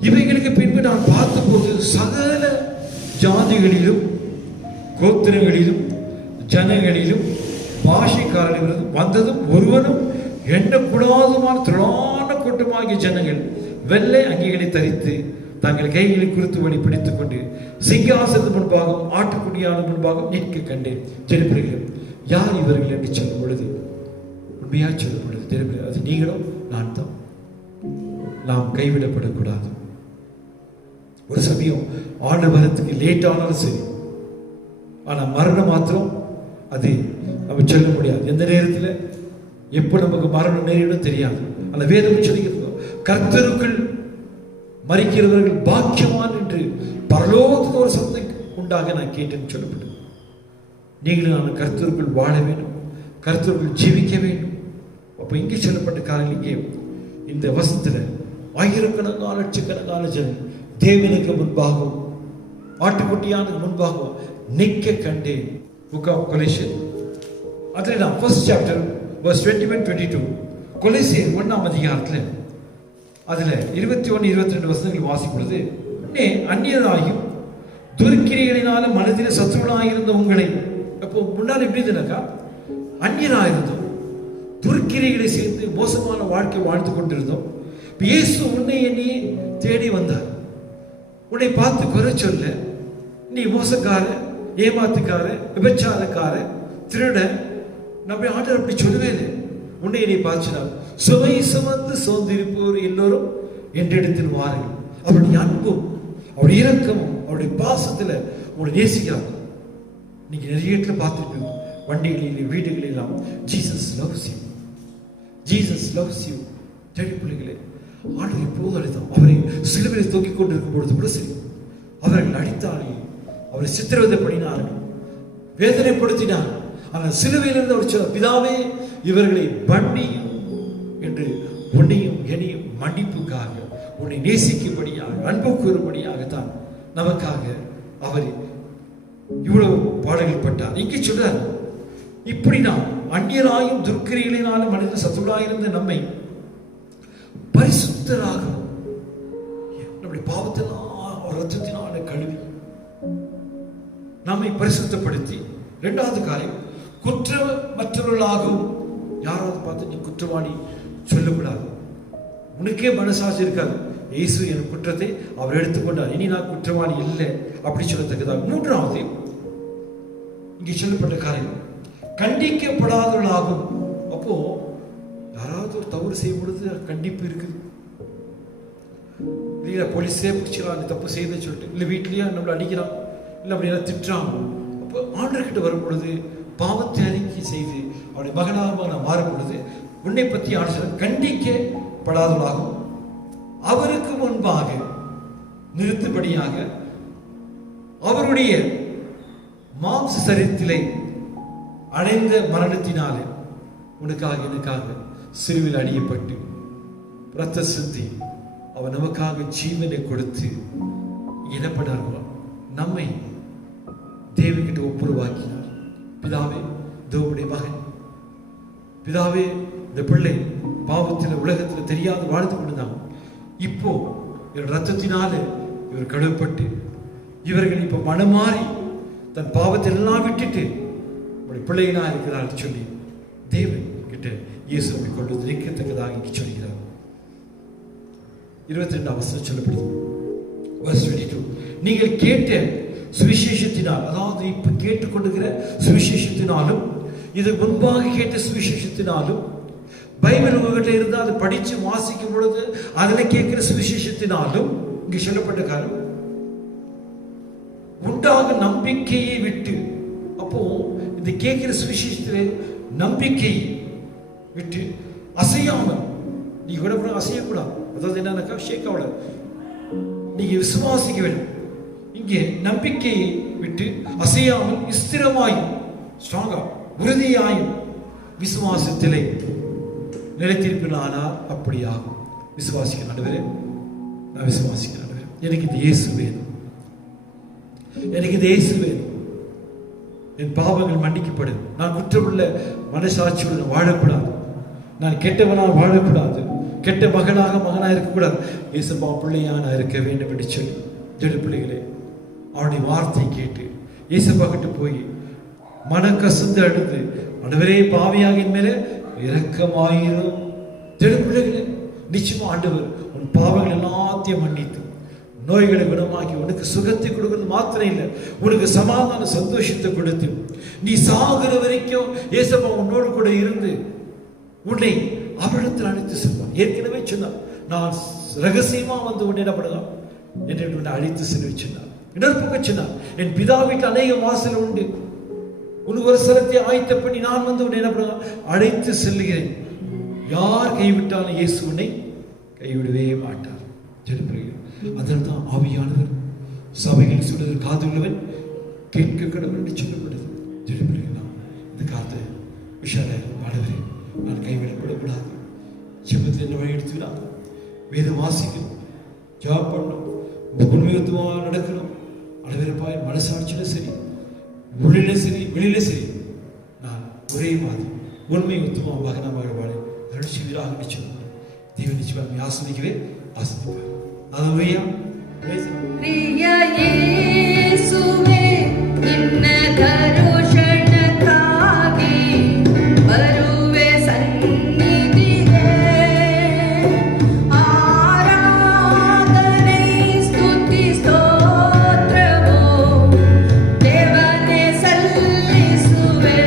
இவைகளுக்கு பின்பு நான் பார்த்தபோது சகல ஜாதிகளிலும் கோத்திரங்களிலும் ஜனங்களிலும் பாஷைக்காரர்களும் வந்ததும் ஒருவனும் எண்ணக்கூடாதுமான திரளான கூட்டமாகிய ஜனங்கள் வெள்ளை அங்கிகளை தரித்து தங்கள் கைகளை குறுத்துவடி பிடித்துக் கொண்டு சிங்காசனத்து முன்பாக ஆட்டுக்குடியான முன்பாக நிற்க கண்டேன். ஜெபிக்கிறேன், யார் இவர்கள் என்று சொல்லும் பொழுது உண்மையா சொல்லும் பொழுது தெரியும், அது நீங்களும் நான் தான். நாம் கைவிடப்படக்கூடாது. ஒரு சமயம் ஆண்டு வரத்துக்கு லேட் ஆனாலும் சரி, ஆனா மரணம் மாத்திரம் அது நம்ம சொல்ல முடியாது. எந்த நேரத்தில் எப்போ நமக்கு மரணம் நேரிடும் தெரியாது. அந்த வேதம் சொல்லுகிறது, கர்த்தருக்குள் மரிக்கிறவர்கள் பாக்கியவான் என்று பரலோகத்துக்கு ஒரு சத்தம் உண்டாக நான் கேட்டேன்னு சொல்லப்படும். நீங்களும் நான் கர்த்தருக்குள் வாழ வேண்டும், கர்த்தருக்குள் ஜீவிக்க வேண்டும். அப்போ இங்கே சொல்லப்பட்ட காரணம் இங்கே இந்த வசனத்தில் ஆயிரக்கணக்கான லட்சக்கணக்கான ஜனம் தேவனுக்கு முன்பாகவும் ஆட்டுக்குட்டியானுக்கு முன்பாகவும் நிற்க கண்டேன். Book of Colossians, அதில் நான் 1st chapter verse 21-22 கொலோசியர் 1ஆம் அதிகாரத்தில் அதில் 21-22 வசனங்கள் வாசிக்கும் பொழுது, அந்நியராயும் துர்க்கிரிகளினால மனதில் சத்துருவனாயிருந்த உங்களை, அப்போ முன்னால் எப்படி இருந்தனாக்கா அந்நியராயிருந்தோம், துர்க்கிரிகளை சேர்ந்து மோசமான வாழ்க்கை வாழ்ந்து கொண்டிருந்தோம். இயேசு உன்னை என்னையே தேடி வந்தார். உன்னை பார்த்து குறை சொல்ல, நீ மோசக்கார, ஏமாத்துக்கார, விபச்சாரக்கார, திருட, நம்ம ஆண்டவர் அப்படி சொல்லவே இல்லை. உன்னை என்னை பார்த்துனார், சுமை சுமந்து சோர்ந்திருப்போர் எல்லோரும் என்றிடத்தில் வாருங்கள். அவருடைய அன்பும் அவருடைய இரக்கமும் அவருடைய பாசத்தில் உங்களை நேசிக்கிறார். நீங்க நிறைய இடத்துல பார்த்துருப்பீங்க, வண்டிகளில் வீடுகளெல்லாம் Jesus loves you, Jesus loves you. தேடி பிள்ளைகளே, ஆண்டவர் எப்போது அழைத்தான். அவரை சிலுவையில் தூக்கிக் கொண்டிருக்கும் பொழுது கூட சரி, அவர்கள் அடித்தார்கள், அவரை சித்திரவதை பண்ணினார்கள், வேதனைப்படுத்தினார். ஆனால் சிலுவையிலிருந்து அவர் சொன்னார், பிதாவே இவர்களை மன்னியும் என்று உன்னையும் என்னையும் மன்னிப்புக்காக, உன்னை நேசிக்கும்படியாக, அன்பு கூறும்படியாகத்தான் நமக்காக அவர் இவ்வளவு பாடுகள் பட்டார். இங்கே சொல்றார், இப்படி நாம் அந்நியராயும் துர்க்கிரிகளினாலும் மனித சத்துடாயிருந்த நம்மை பரிசுத்தராக, நம்முடைய பாவத்தினால் ரத்தத்தினால கழுவி நம்மை பரிசுத்தப்படுத்தி, இரண்டாவது காரியம் குற்றமற்றவர்களாகவும், யாராவது பார்த்து நீ குற்றவாளி சொல்லக்கூடாது. உனக்கே மனசாட்சி இருக்காது, இயேசு என் குற்றத்தை அவர் எடுத்துக்கொண்டார், இனி நான் குற்றவாளி இல்லை அப்படி சொல்லத்தக்கதாக. மூன்றாவது இங்கே சொல்லப்பட்ட காரியம் கண்டிக்கப்படாதவர்களாகும். அப்போ யாராவது ஒரு தவறு செய்யும் பொழுது கண்டிப்பு இருக்குது இல்லையா? போலீஸே பிடிச்சிடலாம் தப்பு செய்து சொல்லிட்டு, இல்லை வீட்லயே நம்மளை அடிக்கிறான், இல்லை அப்படின்னா திட்டுறான். அப்போ ஆண்டர்கிட்ட வரும் பொழுது பாவத்தை அறிக்கை செய்து அவருடைய மகனாக நான் மாறும் பொழுது உன்னை பற்றி ஆண்டு கண்டிக்கப்படாதவர்களாகும், அவருக்கு முன்பாக நிறுத்தபடியாக அவருடைய மாம்ச சரீரத்திலே அடைந்த மரணத்தினாலே உனக்காக எனக்காக சிலுவையில் அடியப்பட்டு இரத்த சிந்தி அவர் நமக்காக ஜீவனை கொடுத்து எனப்படார்கள் நம்மை தேவகிட்ட ஒப்புரவாக்கினார். பிதாவே, தேவனுடைய மகன், பிதாவே, இந்த பிள்ளை பாவத்தில் உலகத்தில் தெரியாது வாழ்ந்து கொண்டுதான் இப்போ இவர் ரத்தத்தினால இவர் கழுவப்பட்டு இவர்கள் இப்ப மனமாறி தன் பாவத்தை எல்லாம் விட்டுட்டு பிள்ளைகளா இருக்கிறார் சொல்லி தேவன் கிட்ட இயேசுவை கொண்டு நிற்கத்தக்கதாக இங்கு சொல்கிறார். 22 வசனம் சொல்லப்படுது. நீங்கள் கேட்ட சுவிசேஷத்தினால், அதாவது இப்ப கேட்டுக்கொண்டிருக்கிற சுவிசேஷத்தினாலும், இது முன்பாக கேட்ட சுவிசேஷத்தினாலும், பைபிள் உங்ககிட்ட இருந்து அதை படிச்சு வாசிக்கும் பொழுது அதில் கேட்கிற சுவிசேஷத்தினாலும் இங்கு சொல்லப்பட்ட காலம் உண்டாக நம்பிக்கையை விட்டு. அப்போ இந்த கேட்கிற சுவிசேஷத்திலே நம்பிக்கை விட்டு அசையாமல், நீ கூட அசையக்கூடாது. அதாவது என்னன்னாக்கா ஷேக்காவோட நீங்க விசுவாசிக்க வேண்டும். இங்கே நம்பிக்கையை விட்டு அசையாமல் ஸ்திரமாயும், ஸ்ட்ராங்கா உறுதியாயும் விசுவாசத்திலே நிலைத்திருப்பினானால் அப்படியாகும். விசுவாசிக்க ஆண்டவரே, நான் விசுவாசிக்கிறேன் ஆண்டவரே, எனக்கு இந்த இயேசு வேணும், எனக்கு இந்த இயேசு வேணும், என் பாவங்கள் மன்னிக்கப்படும், நான் குற்றமுள்ள மனசாட்சியுடன் வாழக்கூடாது, நான் கெட்டவனாக வாழக்கூடாது, கெட்ட மகனாக இருக்கக்கூடாது, இயேசுப்பா பிள்ளையா நான் இருக்க வேண்டும் என்று சொல்லி ஜெடு பிள்ளைகளே அவனுடைய வார்த்தை கேட்டு இயேசுப்பா கிட்ட போய் மனம் கசந்து அழுது, ஆண்டவரே பாவியாக என் மேலே இரக்கமாயிரும். ஜெடு பிள்ளைகளே, நிச்சயமா ஆண்டவர் உன் பாவங்கள் எல்லாத்தையும் மன்னித்து நோய்களை குணமாக்கி உனக்கு சுகத்தை கொடுக்கிறது மாத்திரம் இல்லை, உனக்கு சமாதான சந்தோஷத்தை கொடுத்து நீ சாகிற வரைக்கும் இயேசுப்பா உன்னோடு கூட இருந்து உன்னை அவரிடத்தில் அழைத்து செல்வான். ஏற்கனவே சொன்னார், நான் ரகசியமா வந்து உன்னை என்ன பண்ணலாம் என்று உன்னை அழைத்து செல்வி சொன்னார். இன்னொரு பக்கம் சொன்னார், என் பிதா வீட்டு அநேக வாசல் உண்டு, உனக்கு ஒரு ஸ்தலத்தை ஆயத்த பண்ணி நான் வந்து உன்னை என்ன பண்ணலாம் அழைத்து செல்லுகிறேன். யார் கைவிட்டாலும் இயேசு உன்னை கைவிடவே மாட்டார். அதனால் தான் ஆவியானவர் சபையில் சொல்வது காது உள்ளவன் கேட்க கடவுள் என்று சொல்லப்படுது. இந்த காலத்தை விஷால ஆண்டவரே, நான் கைவிடப்படக்கூடாது, ஜெபத்தில் என்ன வழி எடுத்துக்கிறாங்க, வேதம் வாசிக்கணும், ஜாப் பண்ணணும், உண்மையுத்தமாக நடக்கணும். ஆண்டவரே, மனசாட்சியில சரி, உள்ளில சரி, வெளியில சரி, நான் ஒரே மாதிரி உண்மை உத்தமாக மகனமாக வாழ தரிசி வீராக நிச்சயம் தேவ நிச்சயம் ஆஸ்வதிக்கவே ஆஸ்வதிப்பார். Hallelujah. Praise the Lord. Priya Yesuve inna darushanathagi varuve sannidhiye aaradhanai stuti stotravo devane sallisuve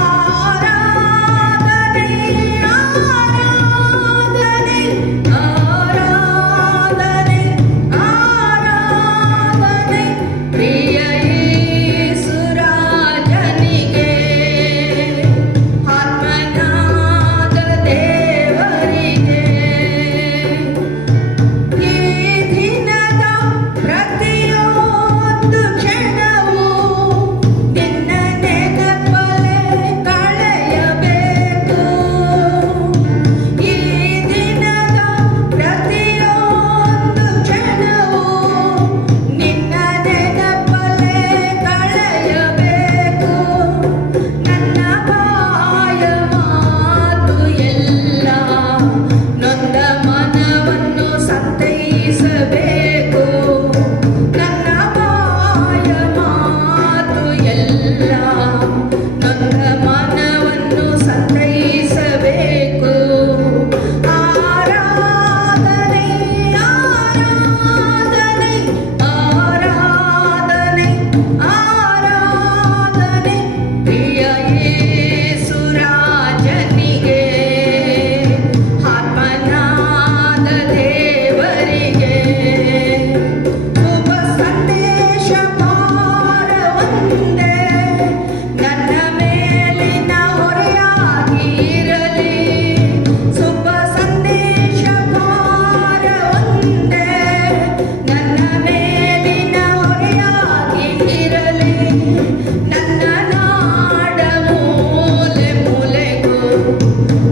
aaradhanai aaradhanai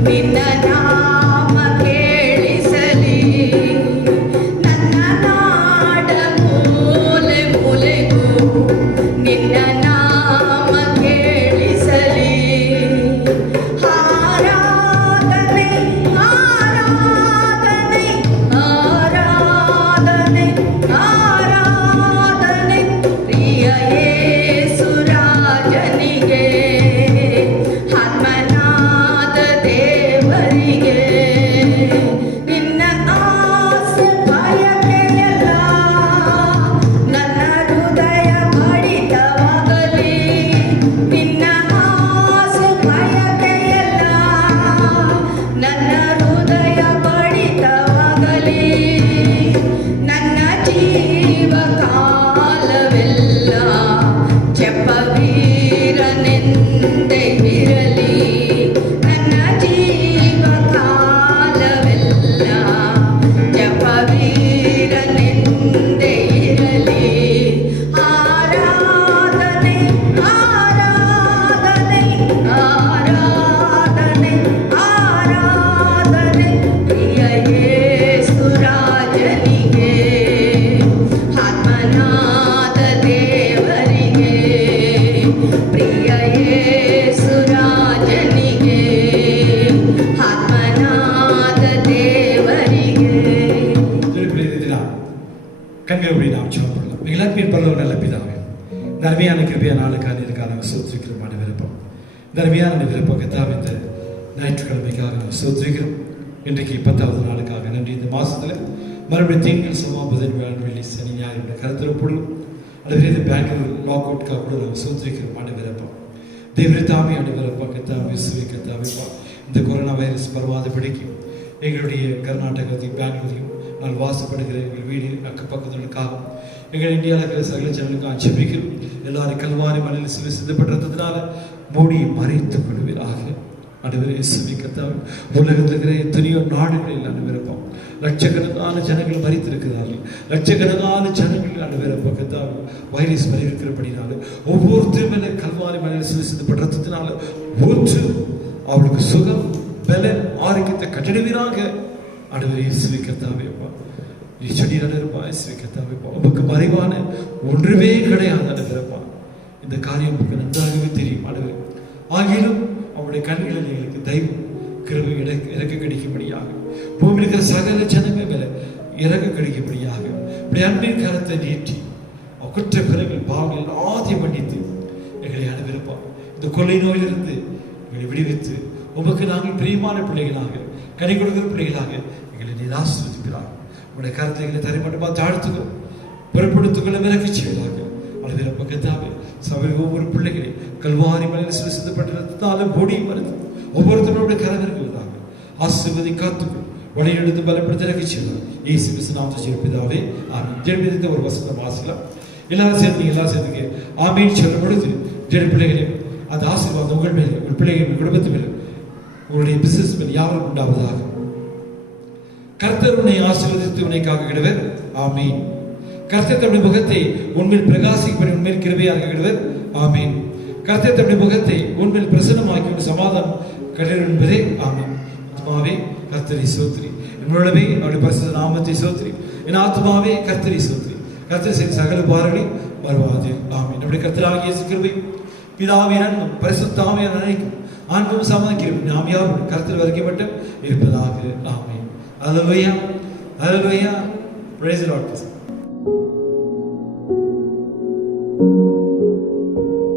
ನಿನ್ನ ನಾಮ ಕೇಳಿಸಲಿ ನನ್ನ ನಾಡ ಮೂಲೆ ಮೂಲೆಗೂ ನಿನ್ನ ನಾಮ ಕೇಳಿಸಲಿ ಆರಾಧನೆ ಆರಾಧನೆ ಆರಾಧನೆ ಆರಾಧನೆ ಪ್ರಿಯ ಯೇಸು ರಾಜನಿಗೆ ಆತ್ಮನಾದ ದೇವರಿಗೆ ನಿನ್ನ ಆಸೆ ಬಯಕೆಯಲ್ಲ ನನ್ನ ಹೃದಯ ಬಡಿತವಾಗಲಿ ನಿನ್ನ ಆಸೆ ಬಯಕೆಯಲ್ಲ ನನ್ನ ಹೃದಯ ಬಡಿತವಾಗಲಿ ನನ್ನ ಜೀವ ಕಾಲವೆಲ್ಲ ಜಪವೀರನೆಂದೇ ಇರಲಿ ನನ್ನ ಜೀವ ಕಾಲವೆಲ್ಲ ಜಪವೀರನೆಂದೇ ಇರಲಿ ಆರಾಧನೆ ಆರಾಧನೆ ಆರಾಧನೆ ಆರಾಧನೆ ಪ್ರಿಯ ಯೇಸು ರಾಜನಿಗೆ ಆತ್ಮನಾದ ದೇವರಿಗೆ ಪ್ರಿಯ ಯೇಸು ರಾಜನಿಗೆ ಆತ್ಮನಾದ ದೇವರಿಗೆ கண்களை நாம் சாப்பிடலாம். இளப்பீர் பரலோக நல்ல பிதாவே, தர்மியான கிருபையா நாளுக்கான இதுக்காக நாங்கள் சோத்திரிக்கிறோமான விருப்பம் தர்மியான விருப்பம் கத்தாவே இந்த ஞாயிற்றுக்கிழமைக்காக நாங்கள் சோத்திரிக்கிறோம். இன்றைக்கு 10வது நாளுக்காக நன்றி. இந்த மாதத்தில் மறுபடியும் திங்கள் செவ்வாய் புதன் வியாழன் வெள்ளி சனி ஞாயிறு கருத்துறப்பொழுது அல்லது இந்த பெங்களூர் லாக் அவுட்காக கூட நாங்கள் சோத்திரிக்கிறோமான விருப்பம் தேவரித்தாமே ஆண்டு விருப்பம் கத்தாவே சுவை கத்தாவைப்பா இந்த கொரோனா வைரஸ் பரவாதபடிக்கு எங்களுடைய கர்நாடகத்தையும் பெங்களூரையும் நான் வாசப்படுகிற எங்கள் வீடு அக்கப்பக்கத்திற்காக எங்கள் இந்தியாவில் இருக்கிற சகல ஜனங்களுக்காக ஜெபிக்கிறோம். எல்லாரும் கல்வாரி மலையில் சித்தப்படுறதுனால மூடி மறைத்துக் கொள்வீராக. ஆண்டவரே இயேசுவே கர்த்தாவே, உலகத்தில் இருக்கிற எத்தனையோ நாடுகளில் விருப்பம் லட்சக்கணக்கான ஜனங்கள் மறித்திருக்கிறார்கள். லட்சக்கணக்கான ஜனங்கள் ஆண்டவரே கர்த்தாவே வைரஸ் மறைவிருக்கிறபடினால ஒவ்வொருத்தரும் மேலே கல்வாரி மலையில் சித்தப்படுறதுனால ஒன்று அவளுக்கு சுகம் பலன் ஆரோக்கியத்தை கட்டிடுவீராக. ஆண்டவரே இயேசுவே கர்த்தாவே நீ சொன்னீரான இருப்பா இயேசுவே கர்த்தாவே உமக்கு மறைவான ஒன்றுமே கிடையாது. ஆண்டவரே இந்த காரியம் உங்களுக்கு நன்றாகவே தெரியும். ஆண்டவரே ஆகிலும் அவருடைய கண்களில் எங்களுக்கு தெய்வம் கிருபை இறக்க கிடைக்கும்படியாக பூமியில் இருக்கிற சகல ஜனங்கள் மேல இறக்க கிடைக்கும்படியாக இப்படி அன்பின் கரத்தை நீட்டி குற்ற பிறகு பாவங்கள் எல்லாத்தையும் மன்னித்து எங்களை அனுப்பியிருப்பார். இந்த கொள்ளை நோயிலிருந்து எங்களை விடுவித்து உமக்கு நாங்கள் பிரியமான பிள்ளைகளாக கனி கொடுக்கிற பிள்ளைகளாக எங்களை நீர் ஆசீர்வதிக்கிறார். உங்களுடைய கருத்தை எங்களை தரைமட்டமாக தாழ்த்துக்கிறோம், பொறுப்படுத்திக் கொள்ள விலக்கி செய்வதாக. அளவிற பக்கத்தாவே சபை ஒவ்வொரு பிள்ளைகளை கல்வாரி மலையில் சித்தப்பட்டிருந்தாலும் பொடி மறுத்து ஒவ்வொருத்தருடைய கரவிற்குவதாக ஆசீர்வதி காத்துக்கும் வழியெடுத்து பலப்படுத்த இறக்கி செய்யலாம். இயேசு கிறிஸ்து நாமத்தில் ஜெபிப்பதாவே ஆமென். ஜெபித்த ஒரு வசனம் வாசிக்கலாம். எல்லாரும் சேர்ந்து எல்லாரும் சேர்ந்துக்கு ஆமென் சொல்லும் பொழுது ஜெப பிள்ளைகளே அந்த ஆசீர்வாதம் உங்கள் மேலே உங்கள் பிள்ளைகள் குடும்பத்து மேலே உங்களுடைய பிசினஸ் மேல் யாரும் உண்டாவதாக. கர்த்தர் உன்னை ஆசீர்வதித்து உன்னை காக்குகிறவர். ஆமென். கர்த்தர் தம்முடைய முகத்தை உன்மேல் பிரகாசிப்படி உன்மேல் கிருபையாக இருக்கிறவர். ஆமென். கர்த்தர் தம்முடைய முகத்தை உன்மேல் பிரசன்னமாக்கி உன் சமாதானம் கட்டளை என்பதே. ஆமென். ஆத்மாவே கர்த்தரை சோத்திரி, என்னோடவே அவருடைய பரிசுத்த நாமத்தை சோத்திரி, என் ஆத்மாவே கர்த்தரை சோத்திரி, கர்த்தர் செய்த சகல பாரங்களை வருவாது. ஆமென். நம்முடைய கர்த்தராகிய இயேசு கிருபை பிதாவின் அன்பும் பரிசுத்த ஆவியின் அன்னைக்கும் அன்பும் சமாதானம் நாம் யாரும் கர்த்தர் வரைக்கும் மட்டும் இருப்பதாக. ஆமென். அல்லேலூயா, அல்லேலூயா. Praise the Lord.